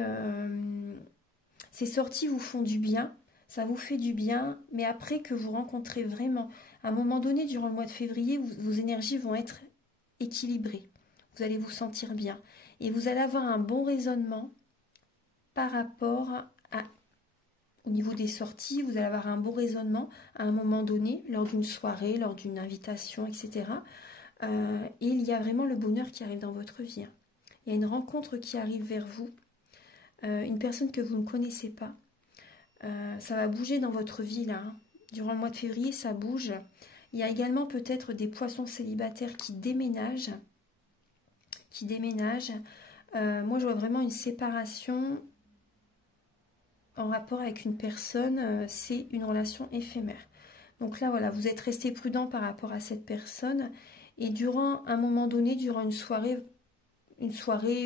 ces sorties vous font du bien, ça vous fait du bien, mais après que vous rencontrez vraiment, à un moment donné, durant le mois de février, vos énergies vont être équilibrées. Vous allez vous sentir bien. Et vous allez avoir un bon raisonnement par rapport au niveau des sorties, vous allez avoir un bon raisonnement à un moment donné, lors d'une soirée, lors d'une invitation, etc. Et il y a vraiment le bonheur qui arrive dans votre vie. Il y a une rencontre qui arrive vers vous, une personne que vous ne connaissez pas. Ça va bouger dans votre vie là, hein. Durant le mois de février, ça bouge. Il y a également peut-être des poissons célibataires qui déménagent. Moi, je vois vraiment une séparation en rapport avec une personne. C'est une relation éphémère. Donc là, voilà, vous êtes resté prudent par rapport à cette personne. Et durant un moment donné, durant une soirée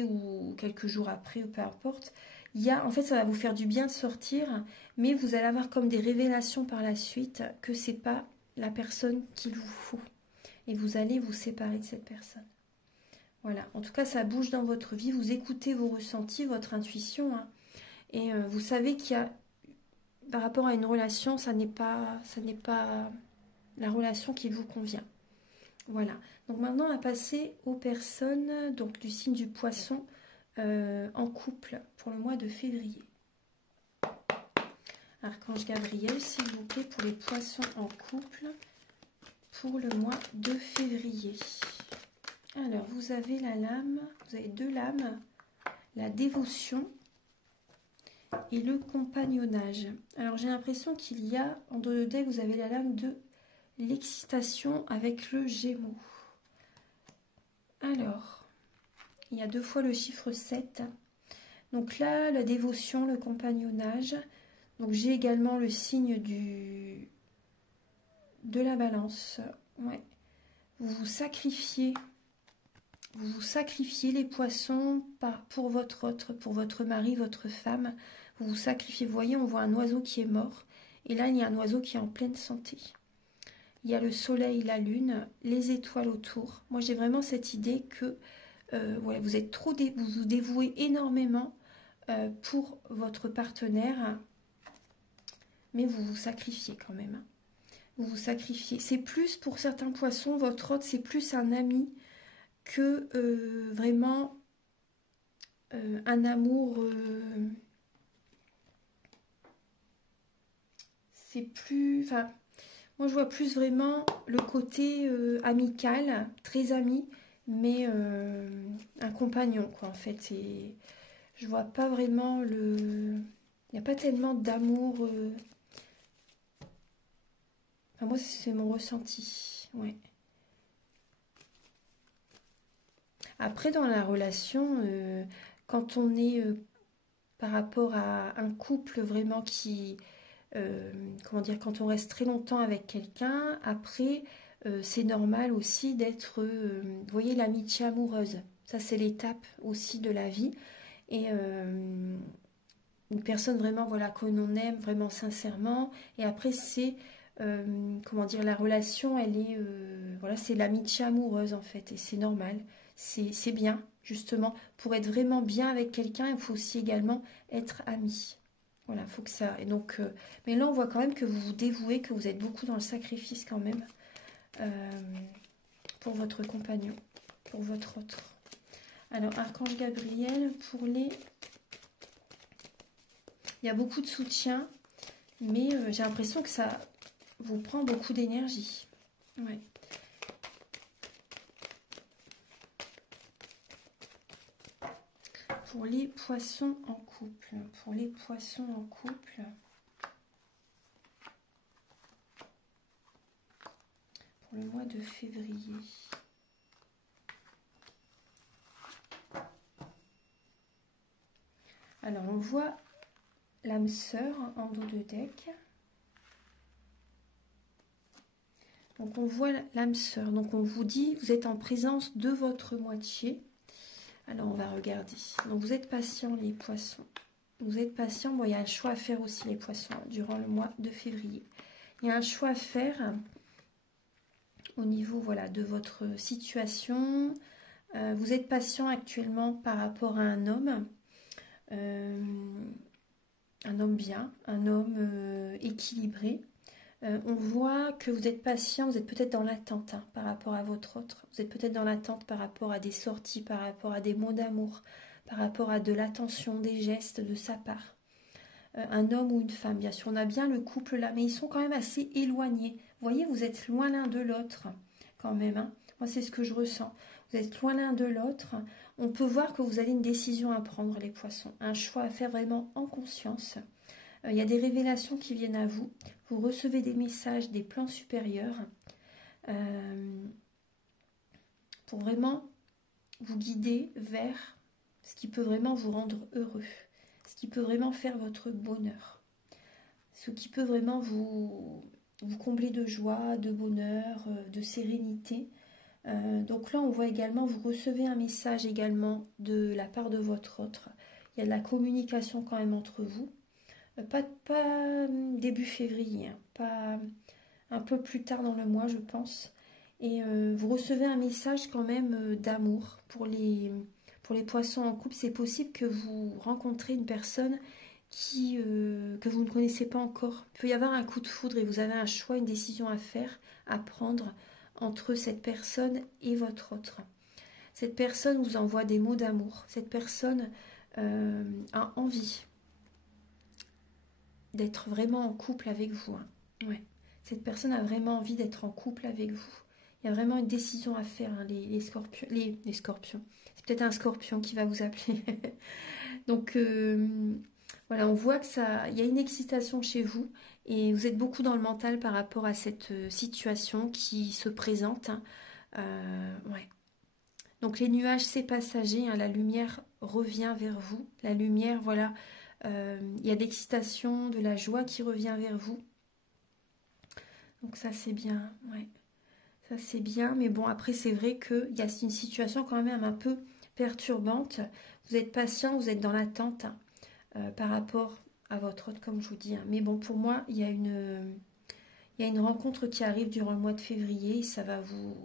ou quelques jours après, ou peu importe, en fait, ça va vous faire du bien de sortir, mais vous allez avoir comme des révélations par la suite que c'est pas la personne qu'il vous faut. Et vous allez vous séparer de cette personne. Voilà, en tout cas, ça bouge dans votre vie. Vous écoutez vos ressentis, votre intuition, hein, et vous savez qu'il y a, par rapport à une relation, ça n'est pas la relation qui vous convient. Voilà. Donc maintenant, on va passer aux personnes donc du signe du poisson en couple pour le mois de février. Archange Gabriel, s'il vous plaît, pour les poissons en couple pour le mois de février. Alors, vous avez la lame, vous avez deux lames, la dévotion et le compagnonnage. Alors, j'ai l'impression qu'il y a, en dos de deck, vous avez la lame de l'excitation avec le Gémeaux. Alors, il y a deux fois le chiffre 7. Donc là, la dévotion, le compagnonnage. Donc, j'ai également le signe de la balance. Ouais. Vous vous sacrifiez les poissons pour votre autre, pour votre mari, votre femme. Vous vous sacrifiez. Vous voyez, on voit un oiseau qui est mort. Et là, il y a un oiseau qui est en pleine santé. Il y a le soleil, la lune, les étoiles autour. Moi, j'ai vraiment cette idée que voilà, vous vous dévouez énormément pour votre partenaire, mais vous vous sacrifiez quand même. Vous vous sacrifiez. C'est plus pour certains poissons, votre hôte, c'est plus un ami que vraiment un amour. C'est plus... Enfin, Moi, je vois plus vraiment le côté amical, très ami, mais un compagnon, quoi, en fait. Et je vois pas vraiment le... Il n'y a pas tellement d'amour. Enfin, moi, c'est mon ressenti. Ouais. Après, dans la relation, quand on est par rapport à un couple vraiment qui... comment dire, quand on reste très longtemps avec quelqu'un, après, c'est normal aussi d'être, vous voyez, l'amitié amoureuse. Ça, c'est l'étape aussi de la vie. Et une personne vraiment, voilà, qu'on aime vraiment sincèrement. Et après, c'est, comment dire, la relation, elle est, voilà, c'est l'amitié amoureuse en fait. Et c'est normal. C'est bien, justement. Pour être vraiment bien avec quelqu'un, il faut aussi également être ami. Voilà, faut que ça. Et donc, mais là, on voit quand même que vous vous dévouez, que vous êtes beaucoup dans le sacrifice quand même euh, pour votre compagnon, pour votre autre. Alors, Archange Gabriel, pour les... Il y a beaucoup de soutien, mais j'ai l'impression que ça vous prend beaucoup d'énergie. Ouais. Pour les poissons en couple. Pour les poissons en couple. Pour le mois de février. Alors, on voit l'âme sœur en dos de deck. Donc, on voit l'âme sœur. Donc, on vous dit, vous êtes en présence de votre moitié. Alors, on va regarder. Donc, vous êtes patient, les poissons. Vous êtes patient. Bon, il y a un choix à faire aussi, les poissons, durant le mois de février. Il y a un choix à faire au niveau, voilà, de votre situation. Vous êtes patient actuellement par rapport à un homme bien, un homme équilibré. On voit que vous êtes patient, vous êtes peut-être dans l'attente hein, par rapport à votre autre. Vous êtes peut-être dans l'attente par rapport à des sorties, par rapport à des mots d'amour, par rapport à de l'attention, des gestes de sa part. Un homme ou une femme, bien sûr, on a bien le couple là, mais ils sont quand même assez éloignés. Vous voyez, vous êtes loin l'un de l'autre, quand même. Hein. Moi, c'est ce que je ressens. Vous êtes loin l'un de l'autre. On peut voir que vous avez une décision à prendre, les poissons. Un choix à faire vraiment en conscience. Il y a des révélations qui viennent à vous. Vous recevez des messages des plans supérieurs pour vraiment vous guider vers ce qui peut vraiment vous rendre heureux, ce qui peut vraiment faire votre bonheur, ce qui peut vraiment vous combler de joie, de bonheur, de sérénité. Donc là, on voit également, vous recevez un message également de la part de votre autre. Il y a de la communication quand même entre vous. Pas début février, hein, pas un peu plus tard dans le mois, je pense. Et vous recevez un message quand même d'amour pour les poissons en couple. C'est possible que vous rencontrez une personne que vous ne connaissez pas encore. Il peut y avoir un coup de foudre et vous avez un choix, une décision à faire, à prendre entre cette personne et votre autre. Cette personne vous envoie des mots d'amour. Cette personne a envie d'être vraiment en couple avec vous. Hein. Ouais. Cette personne a vraiment envie d'être en couple avec vous. Il y a vraiment une décision à faire, hein, les scorpions. Les scorpions. C'est peut-être un scorpion qui va vous appeler. Donc, voilà, on voit que il y a une excitation chez vous et vous êtes beaucoup dans le mental par rapport à cette situation qui se présente. Hein. Ouais. Donc, les nuages, c'est passager. Hein, la lumière revient vers vous. La lumière, voilà. Il y a de l'excitation, de la joie qui revient vers vous. Donc ça c'est bien, ouais. Ça c'est bien, mais bon après c'est vrai qu'il y a une situation quand même un peu perturbante. Vous êtes patient, vous êtes dans l'attente par rapport à votre autre, comme je vous dis. Hein. Mais bon, pour moi, il y a une rencontre qui arrive durant le mois de février. Et ça va vous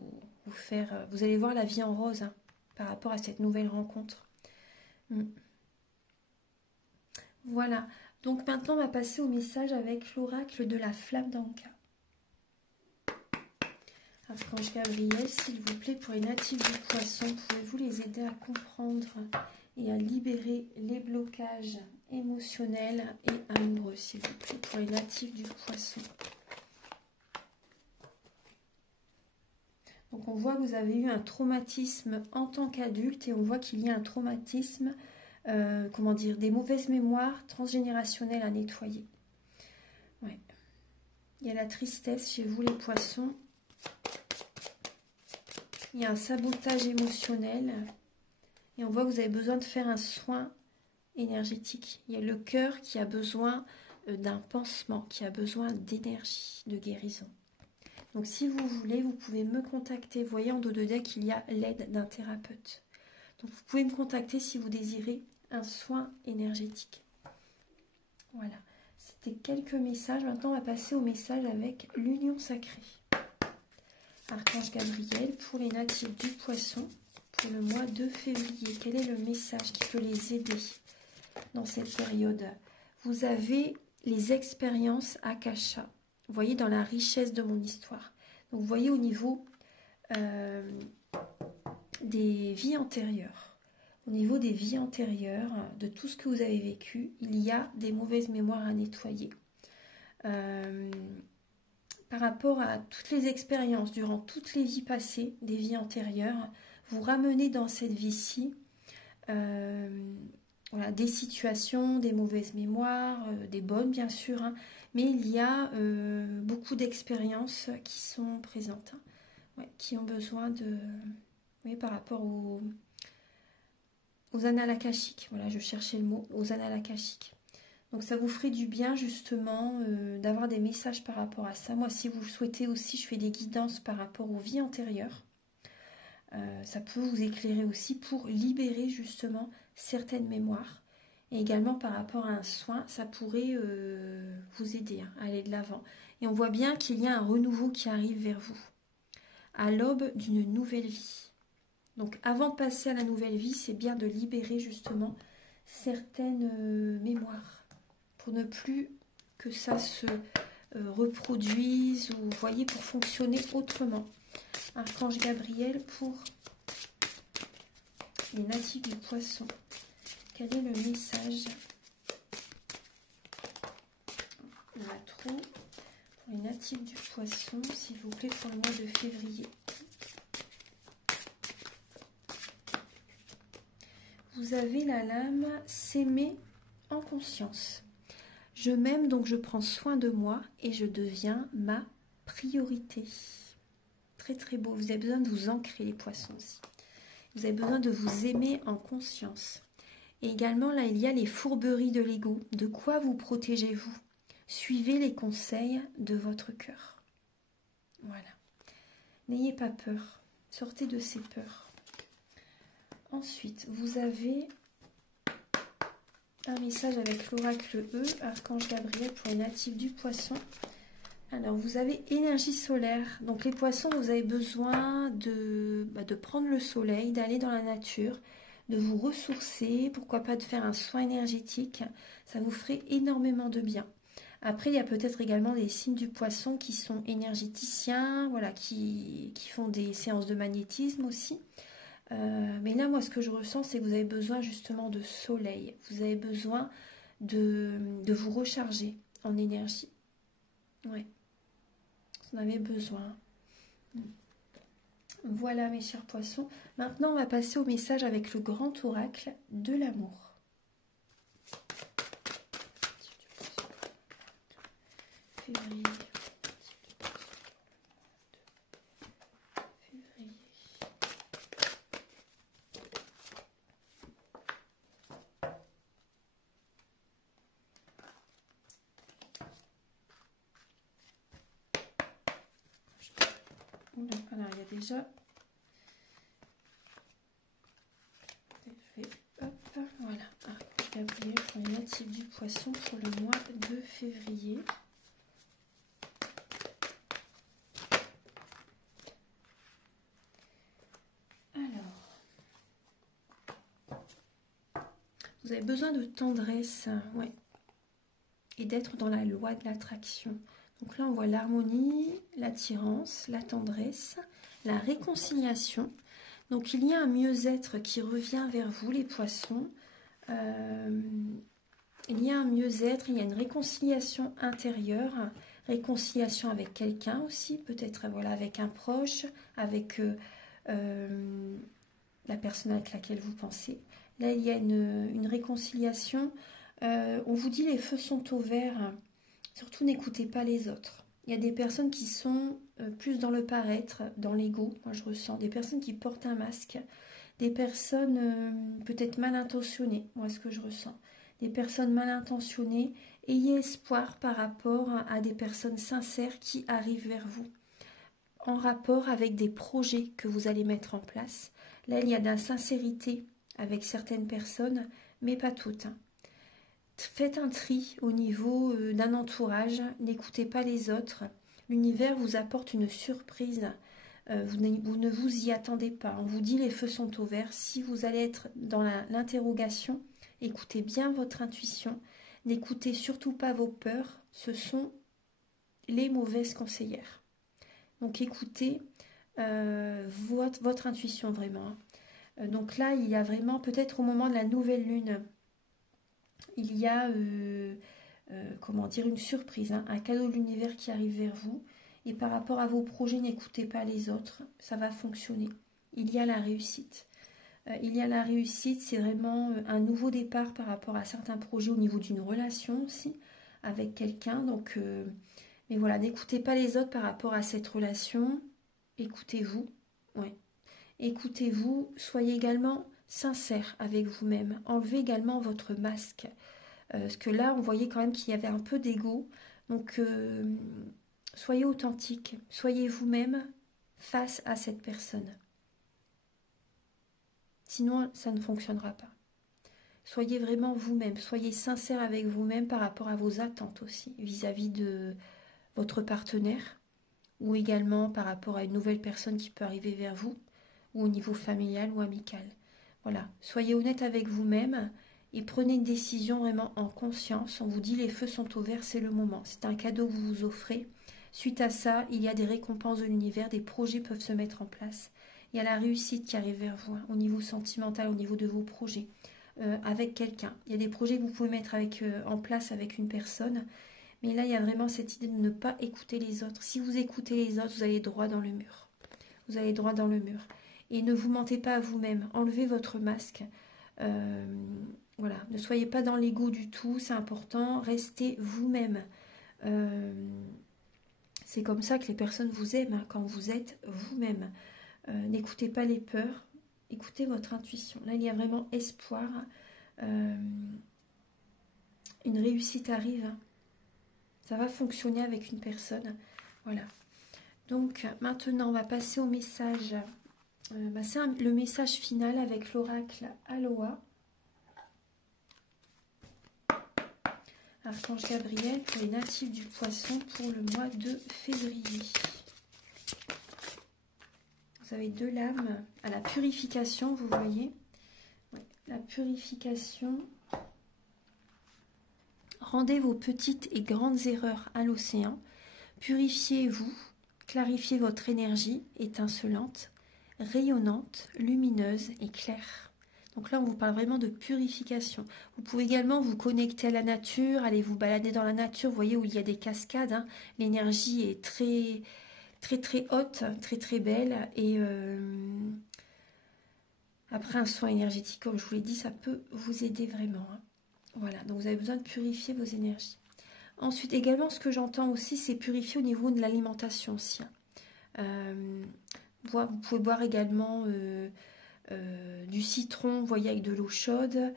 faire... vous allez voir la vie en rose hein, par rapport à cette nouvelle rencontre. Voilà. Donc maintenant, on va passer au message avec l'oracle de la flamme d'Anka. Archange Gabriel, s'il vous plaît, pour les natifs du poisson, pouvez-vous les aider à comprendre et à libérer les blocages émotionnels et amoureux, s'il vous plaît, pour les natifs du poisson. Donc on voit que vous avez eu un traumatisme en tant qu'adulte et on voit qu'il y a un traumatisme, comment dire, des mauvaises mémoires transgénérationnelles à nettoyer. Ouais. Il y a la tristesse chez vous les poissons. Il y a un sabotage émotionnel. Et on voit que vous avez besoin de faire un soin énergétique. Il y a le cœur qui a besoin d'un pansement, qui a besoin d'énergie, de guérison. Donc si vous voulez, vous pouvez me contacter. Vous voyez en dos de deck, il y a l'aide d'un thérapeute. Donc vous pouvez me contacter si vous désirez un soin énergétique. Voilà, c'était quelques messages. Maintenant, on va passer au message avec l'union sacrée. Archange Gabriel, pour les natifs du Poisson, pour le mois de février. Quel est le message qui peut les aider dans cette période? Vous avez les expériences Akasha. Vous voyez dans la richesse de mon histoire. Donc vous voyez au niveau des vies antérieures. Au niveau des vies antérieures, de tout ce que vous avez vécu, il y a des mauvaises mémoires à nettoyer. Par rapport à toutes les expériences, durant toutes les vies passées, des vies antérieures, vous ramenez dans cette vie-ci voilà, des situations, des mauvaises mémoires, des bonnes bien sûr, hein, mais il y a beaucoup d'expériences qui sont présentes, hein, ouais, qui ont besoin de... Oui, par rapport aux annales akashiques, voilà, je cherchais le mot, aux annales akashiques. Donc ça vous ferait du bien justement d'avoir des messages par rapport à ça. Moi, si vous le souhaitez aussi, je fais des guidances par rapport aux vies antérieures. Ça peut vous éclairer aussi pour libérer justement certaines mémoires. Et également par rapport à un soin, ça pourrait vous aider, hein, à aller de l'avant. Et on voit bien qu'il y a un renouveau qui arrive vers vous, à l'aube d'une nouvelle vie. Donc avant de passer à la nouvelle vie, c'est bien de libérer justement certaines mémoires, pour ne plus que ça se reproduise, ou vous voyez, pour fonctionner autrement. Archange Gabriel pour les natifs du Poisson. Quel est le message? La trou pour les natifs du Poisson, s'il vous plaît, pour le mois de février. Vous avez la lame s'aimer en conscience. Je m'aime, donc je prends soin de moi et je deviens ma priorité. Très très beau. Vous avez besoin de vous ancrer, les poissons aussi. Vous avez besoin de vous aimer en conscience. Et également, là, il y a les fourberies de l'ego. De quoi vous protégez-vous? Suivez les conseils de votre cœur. Voilà. N'ayez pas peur. Sortez de ces peurs. Ensuite, vous avez un message avec l'oracle E, Archange Gabriel pour les natifs du Poisson. Alors, vous avez énergie solaire. Donc, les poissons, vous avez besoin de prendre le soleil, d'aller dans la nature, de vous ressourcer, pourquoi pas de faire un soin énergétique. Ça vous ferait énormément de bien. Après, il y a peut-être également des signes du Poisson qui sont énergéticiens, voilà, qui font des séances de magnétisme aussi. Mais là, moi, ce que je ressens, c'est que vous avez besoin justement de soleil. Vous avez besoin de vous recharger en énergie. Ouais. Vous en avez besoin. Voilà, mes chers poissons. Maintenant, on va passer au message avec le grand oracle de l'amour. Février. Alors, il y a déjà... Je vais... Hop, voilà. Gabriel pour les natifs du Poisson pour le mois de février. Alors... Vous avez besoin de tendresse, ouais. Et d'être dans la loi de l'attraction. Donc là, on voit l'harmonie, l'attirance, la tendresse, la réconciliation. Donc il y a un mieux-être qui revient vers vous, les poissons. Il y a un mieux-être, il y a une réconciliation intérieure. réconciliation avec quelqu'un aussi, peut-être voilà, avec un proche, avec la personne avec laquelle vous pensez. Là, il y a une réconciliation. On vous dit les feux sont au vert. Surtout, n'écoutez pas les autres. Il y a des personnes qui sont plus dans le paraître, dans l'ego. Moi, je ressens des personnes qui portent un masque. Des personnes peut-être mal intentionnées. Moi, ce que je ressens. Des personnes mal intentionnées. Ayez espoir par rapport à des personnes sincères qui arrivent vers vous. En rapport avec des projets que vous allez mettre en place. Là, il y a de la sincérité avec certaines personnes, mais pas toutes. Faites un tri au niveau d'un entourage, n'écoutez pas les autres. L'univers vous apporte une surprise, vous ne vous y attendez pas. On vous dit les feux sont au vert. Si vous allez être dans l'interrogation, écoutez bien votre intuition. N'écoutez surtout pas vos peurs, ce sont les mauvaises conseillères. Donc écoutez votre intuition vraiment. Donc là, il y a vraiment, peut-être au moment de la nouvelle lune, il y a comment dire, une surprise, un cadeau de l'univers qui arrive vers vous. Et par rapport à vos projets, n'écoutez pas les autres, ça va fonctionner. Il y a la réussite. Il y a la réussite, c'est vraiment un nouveau départ par rapport à certains projets au niveau d'une relation aussi, avec quelqu'un. Donc, mais voilà, n'écoutez pas les autres par rapport à cette relation. Écoutez-vous. Ouais. Écoutez-vous, soyez également sincère avec vous-même. Enlevez également votre masque. Parce que là, on voyait quand même qu'il y avait un peu d'ego. Donc, soyez authentique. Soyez vous-même face à cette personne. Sinon, ça ne fonctionnera pas. Soyez vraiment vous-même. Soyez sincère avec vous-même par rapport à vos attentes aussi, vis-à-vis de votre partenaire, ou également par rapport à une nouvelle personne qui peut arriver vers vous, ou au niveau familial ou amical. Voilà, soyez honnête avec vous-même et prenez une décision vraiment en conscience. On vous dit les feux sont au vert, c'est le moment. C'est un cadeau que vous vous offrez. Suite à ça, il y a des récompenses de l'univers, des projets peuvent se mettre en place. Il y a la réussite qui arrive vers vous, au niveau sentimental, au niveau de vos projets, avec quelqu'un. Il y a des projets que vous pouvez mettre en place avec une personne. Mais là, il y a vraiment cette idée de ne pas écouter les autres. Si vous écoutez les autres, vous allez droit dans le mur. Vous allez droit dans le mur. Et ne vous mentez pas à vous-même. Enlevez votre masque. Voilà. Ne soyez pas dans l'ego du tout. C'est important. Restez vous-même. C'est comme ça que les personnes vous aiment, hein, quand vous êtes vous-même. N'écoutez pas les peurs. Écoutez votre intuition. Là, il y a vraiment espoir. Une réussite arrive. Ça va fonctionner avec une personne. Voilà. Donc, maintenant, on va passer au message. C'est le message final avec l'oracle Aloha. Archange Gabriel pour les natifs du Poisson pour le mois de février. Vous avez deux lames à la purification, vous voyez. Ouais, la purification. Rendez vos petites et grandes erreurs à l'océan. Purifiez-vous. Clarifiez votre énergie étincelante, rayonnante, lumineuse et claire. Donc là, on vous parle vraiment de purification. Vous pouvez également vous connecter à la nature, aller vous balader dans la nature, vous voyez où il y a des cascades. Hein. L'énergie est très, très, très haute, très, très belle. Et après un soin énergétique, comme je vous l'ai dit, ça peut vous aider vraiment. Hein. Voilà, donc vous avez besoin de purifier vos énergies. Ensuite, également, ce que j'entends aussi, c'est purifier au niveau de l'alimentation aussi. Vous pouvez boire également du citron, vous voyez, avec de l'eau chaude.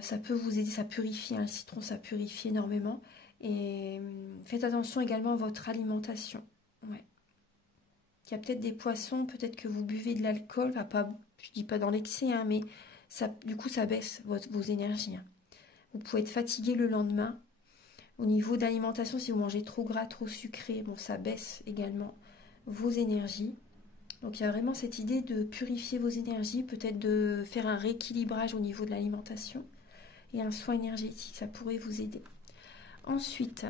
Ça peut vous aider, ça purifie. Hein, le citron, ça purifie énormément. Et faites attention également à votre alimentation. Ouais. Il y a peut-être des poissons, peut-être que vous buvez de l'alcool. Enfin, pas, je ne dis pas dans l'excès, hein, mais ça, du coup, ça baisse vos énergies. Hein. Vous pouvez être fatigué le lendemain. Au niveau d'alimentation, si vous mangez trop gras, trop sucré, bon, ça baisse également vos énergies. Donc il y a vraiment cette idée de purifier vos énergies, peut-être de faire un rééquilibrage au niveau de l'alimentation et un soin énergétique, ça pourrait vous aider. Ensuite,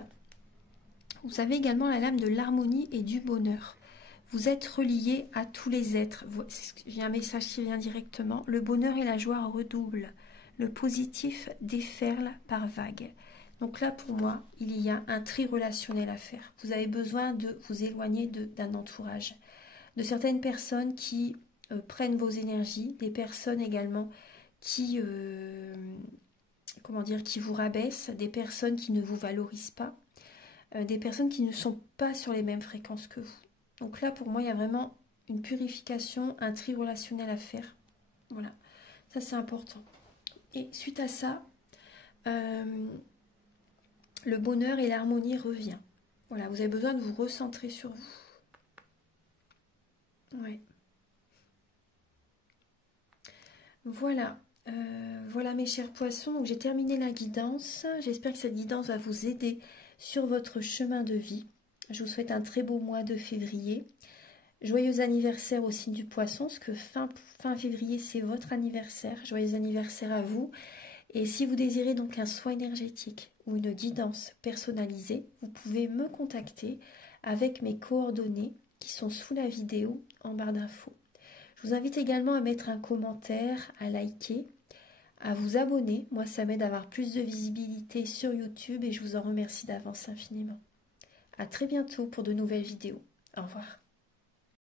vous avez également la lame de l'harmonie et du bonheur. Vous êtes relié à tous les êtres. J'ai un message qui vient directement. Le bonheur et la joie redoublent. Le positif déferle par vagues. Donc là, pour moi, il y a un tri relationnel à faire. Vous avez besoin de vous éloigner d'un entourage, de certaines personnes qui prennent vos énergies, des personnes également qui, comment dire, qui vous rabaissent, des personnes qui ne vous valorisent pas, des personnes qui ne sont pas sur les mêmes fréquences que vous. Donc là, pour moi, il y a vraiment une purification, un tri relationnel à faire. Voilà, ça c'est important. Et suite à ça, le bonheur et l'harmonie revient. Voilà, vous avez besoin de vous recentrer sur vous. Ouais. Voilà. Voilà mes chers poissons, donc j'ai terminé la guidance. J'espère que cette guidance va vous aider sur votre chemin de vie. Je vous souhaite un très beau mois de février. Joyeux anniversaire au signe du poisson, parce que fin février c'est votre anniversaire. Joyeux anniversaire à vous. Et si vous désirez donc un soin énergétique ou une guidance personnalisée, vous pouvez me contacter avec mes coordonnées qui sont sous la vidéo en barre d'infos. Je vous invite également à mettre un commentaire, à liker, à vous abonner. Moi, ça m'aide à avoir plus de visibilité sur YouTube et je vous en remercie d'avance infiniment. À très bientôt pour de nouvelles vidéos. Au revoir.